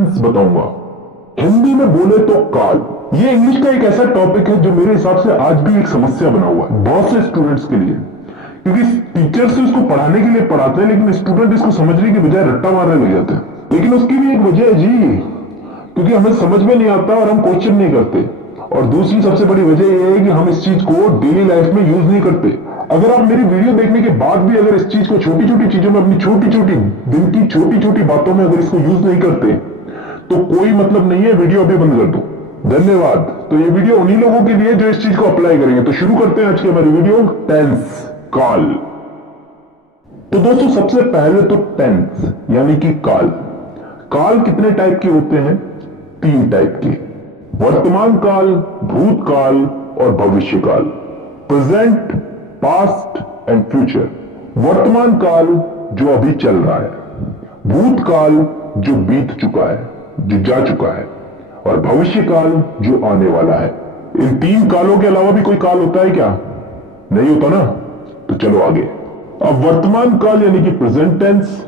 बताऊंगा। हिंदी में बोले तो काल। ये इंग्लिश का एक ऐसा टॉपिक है जो मेरे हिसाब से आज भी एक समस्या बना हुआ है बहुत से स्टूडेंट्स के लिए, क्योंकि टीचर्स इसको पढ़ाने के लिए पढ़ाते हैं लेकिन स्टूडेंट इसको समझने की बजाय रट्टा मारने लग जाते हैं। लेकिन उसकी भी एक वजह है जी, क्योंकि हमें समझ में नहीं आता और हम क्वेश्चन नहीं करते। और दूसरी सबसे बड़ी वजह यह है कि हम इस चीज को डेली लाइफ में यूज नहीं करते। अगर आप मेरी वीडियो देखने के बाद भी अगर इस चीज को छोटी छोटी चीजों में, अपनी छोटी छोटी दिन की छोटी छोटी बातों में अगर इसको यूज नहीं करते तो कोई मतलब नहीं है, वीडियो अभी बंद कर दो। धन्यवाद। तो ये वीडियो उन्हीं लोगों के लिए जो इस चीज को अप्लाई करेंगे। तो शुरू करते हैं आज की हमारी वीडियो, टेंस, काल। तो दोस्तों सबसे पहले तो टेंस यानी कि काल। काल कितने टाइप के होते हैं? 3 टाइप के, वर्तमान काल, भूतकाल और भविष्य काल। Present, past and future. वर्तमान काल जो अभी चल रहा है, भूतकाल जो बीत चुका है, जो जा चुका है, और भविष्य काल जो आने वाला है। इन 3 कालों के अलावा भी कोई काल होता है क्या? नहीं होता ना। तो चलो आगे। अब वर्तमान काल यानी कि प्रेजेंट टेंस,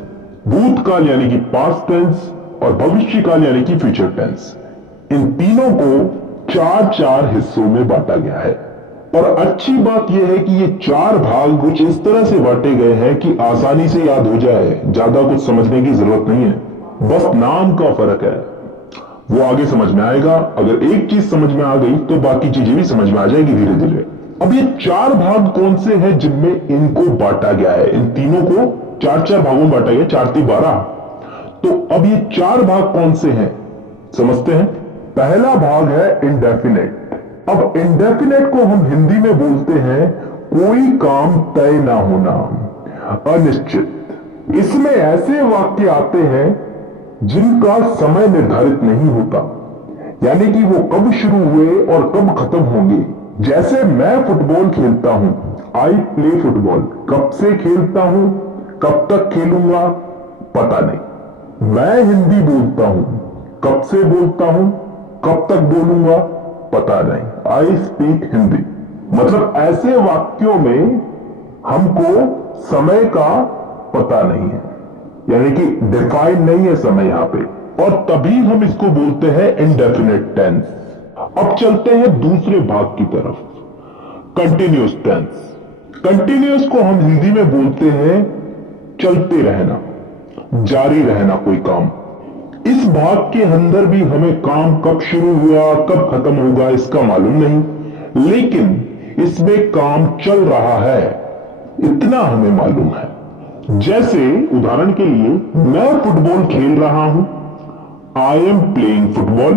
भूतकाल यानी कि पास्ट टेंस और भविष्य काल यानी कि फ्यूचर टेंस। इन तीनों को 4-4 हिस्सों में बांटा गया है। और अच्छी बात यह है कि ये 4 भाग कुछ इस तरह से बांटे गए हैं कि आसानी से याद हो जाए, ज्यादा कुछ समझने की जरूरत नहीं है, बस नाम का फर्क है। वो आगे समझ में आएगा। अगर एक चीज समझ में आ गई तो बाकी चीजें भी समझ में आ जाएगी धीरे धीरे। अब ये 4 भाग कौन से हैं जिनमें इनको बांटा गया है? इन तीनों को 4-4 भागों में बांटा गया, 4×3=12। तो अब ये 4 भाग कौन से हैं समझते हैं। पहला भाग है इंडेफिनेट। अब इंडेफिनेट को हम हिंदी में बोलते हैं कोई काम तय ना होना, अनिश्चित। इसमें ऐसे वाक्य आते हैं जिनका समय निर्धारित नहीं होता, यानी कि वो कब शुरू हुए और कब खत्म होंगे। जैसे मैं फुटबॉल खेलता हूं, आई प्ले फुटबॉल। कब से खेलता हूं, कब तक खेलूंगा, पता नहीं। मैं हिंदी बोलता हूं, कब से बोलता हूं, कब तक बोलूंगा, पता नहीं। I speak Hindi. मतलब ऐसे वाक्यों में हमको समय का पता नहीं है, यानी कि डिफाइन नहीं है समय यहां पे, और तभी हम इसको बोलते हैं इंडेफिनिट टेंस। अब चलते हैं दूसरे भाग की तरफ, कंटिन्यूअस टेंस। कंटिन्यूअस को हम हिंदी में बोलते हैं चलते रहना, जारी रहना कोई काम। इस भाग के अंदर भी हमें काम कब शुरू हुआ कब खत्म होगा इसका मालूम नहीं, लेकिन इसमें काम चल रहा है इतना हमें मालूम है। जैसे उदाहरण के लिए, मैं फुटबॉल खेल रहा हूं, आई एम प्लेइंग फुटबॉल।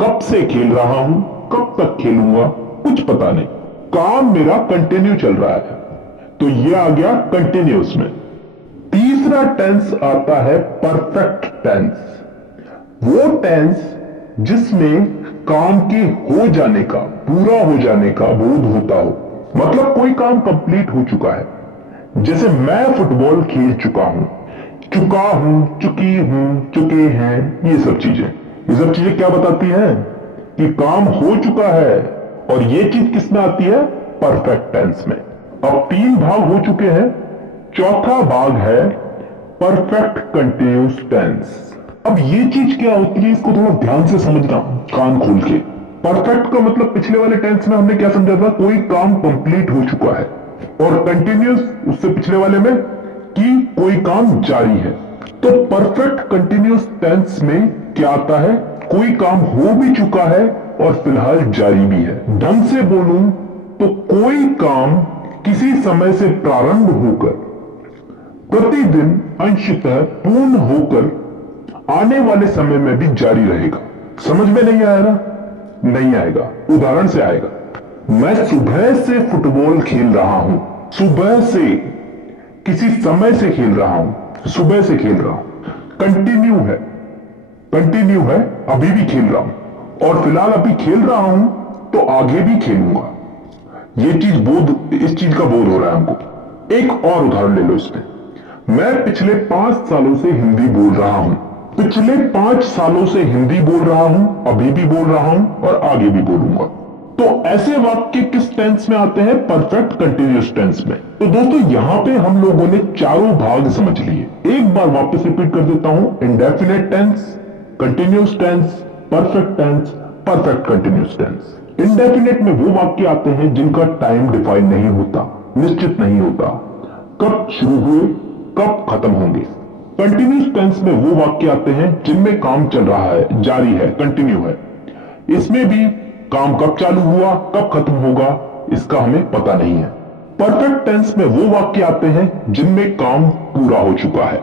कब से खेल रहा हूं, कब तक खेलूंगा, कुछ पता नहीं। काम मेरा कंटिन्यू चल रहा है, तो यह आ गया कंटिन्यूअस में। तीसरा टेंस आता है परफेक्ट टेंस। वो टेंस जिसमें काम के हो जाने का, पूरा हो जाने का बोध होता हो, मतलब कोई काम कंप्लीट हो चुका है। जैसे मैं फुटबॉल खेल चुका हूं, चुकी हूं, चुके हैं, ये सब चीजें क्या बताती हैं? कि काम हो चुका है। और ये चीज किसमें आती है? परफेक्ट टेंस में। अब 3 भाग हो चुके हैं, चौथा भाग है परफेक्ट कंटिन्यूअस टेंस। अब ये चीज क्या होती है, इसको थोड़ा ध्यान से समझना, कान खोल के। परफेक्ट का मतलब पिछले वाले टेंस में हमने क्या समझा था? कोई काम कंप्लीट हो चुका है। और कंटिन्यूअस उससे पिछले वाले में कि कोई काम जारी है। तो परफेक्ट कंटिन्यूअस टेंस में क्या आता है? कोई काम हो भी चुका है और फिलहाल जारी भी है। ढंग से बोलूं तो कोई काम किसी समय से प्रारंभ होकर प्रतिदिन अंशतः पूर्ण होकर आने वाले समय में भी जारी रहेगा। समझ में नहीं आया ना? नहीं आएगा, उदाहरण से आएगा। मैं सुबह से फुटबॉल खेल रहा हूं। सुबह से, किसी समय से खेल रहा हूं, सुबह से खेल रहा हूं। कंटिन्यू है, अभी भी खेल रहा हूं, और फिलहाल अभी खेल रहा हूं तो आगे भी खेलूंगा। इस चीज का बोध हो रहा है हमको। एक और उदाहरण ले लो इसमें। मैं पिछले 5 सालों से हिंदी बोल रहा हूं। पिछले 5 सालों से हिंदी बोल रहा हूं, अभी भी बोल रहा हूं और आगे भी बोलूंगा। तो ऐसे वाक्य किस टेंस में आते हैं? परफेक्ट कंटिन्यूअस टेंस में। तो दोस्तों यहां पे हम लोगों ने चारों भाग समझ लिए। एक बार वापस रिपीट कर देता हूं, indefinite tense, continuous tense, perfect tense, perfect continuous tense. Indefinite में वो वाक्य आते हैं जिनका टाइम डिफाइन नहीं होता, निश्चित नहीं होता, कब शुरू हुए कब खत्म होंगे। कंटिन्यूस टेंस में वो वाक्य आते हैं जिनमें काम चल रहा है, जारी है, कंटिन्यू है। इसमें भी काम कब चालू हुआ कब खत्म होगा इसका हमें पता नहीं है। परफेक्ट टेंस में वो वाक्य आते हैं जिनमें काम पूरा हो चुका है,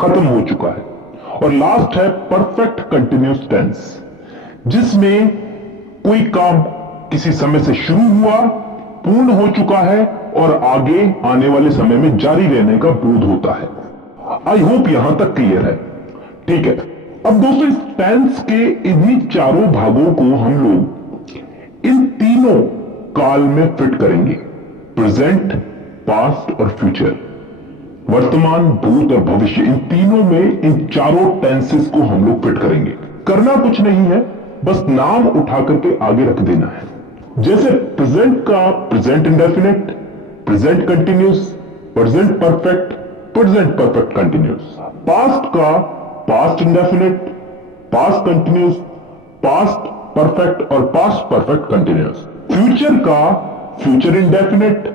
खत्म हो चुका है। और लास्ट है परफेक्ट कंटिन्यूस टेंस, जिसमें कोई काम किसी समय से शुरू हुआ, पूर्ण हो चुका है और आगे आने वाले समय में जारी रहने का बोध होता है। आई होप यहां तक क्लियर है। ठीक है, अब दोस्तों इस टेंस के इन्हीं चारों भागों को हम लोग इन तीनों काल में फिट करेंगे, प्रेजेंट, पास्ट और फ्यूचर। वर्तमान, भूत और भविष्य, इन तीनों में इन चारों टेंसेस को हम लोग फिट करेंगे। करना कुछ नहीं है, बस नाम उठा करके आगे रख देना है। जैसे प्रेजेंट का present indefinite, present continuous, present perfect, present perfect continuous. Past का past indefinite, past continuous, past perfect और पास्ट परफेक्ट कंटिन्यूस। फ्यूचर का future indefinite,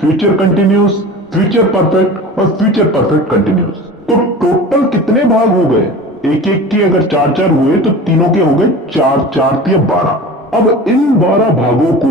future continuous, future perfect और फ्यूचर परफेक्ट कंटिन्यूस। तो टोटल कितने भाग हो गए? एक एक के अगर चार चार हुए तो तीनों के हो गए चार, चार 12। अब इन 12 भागों को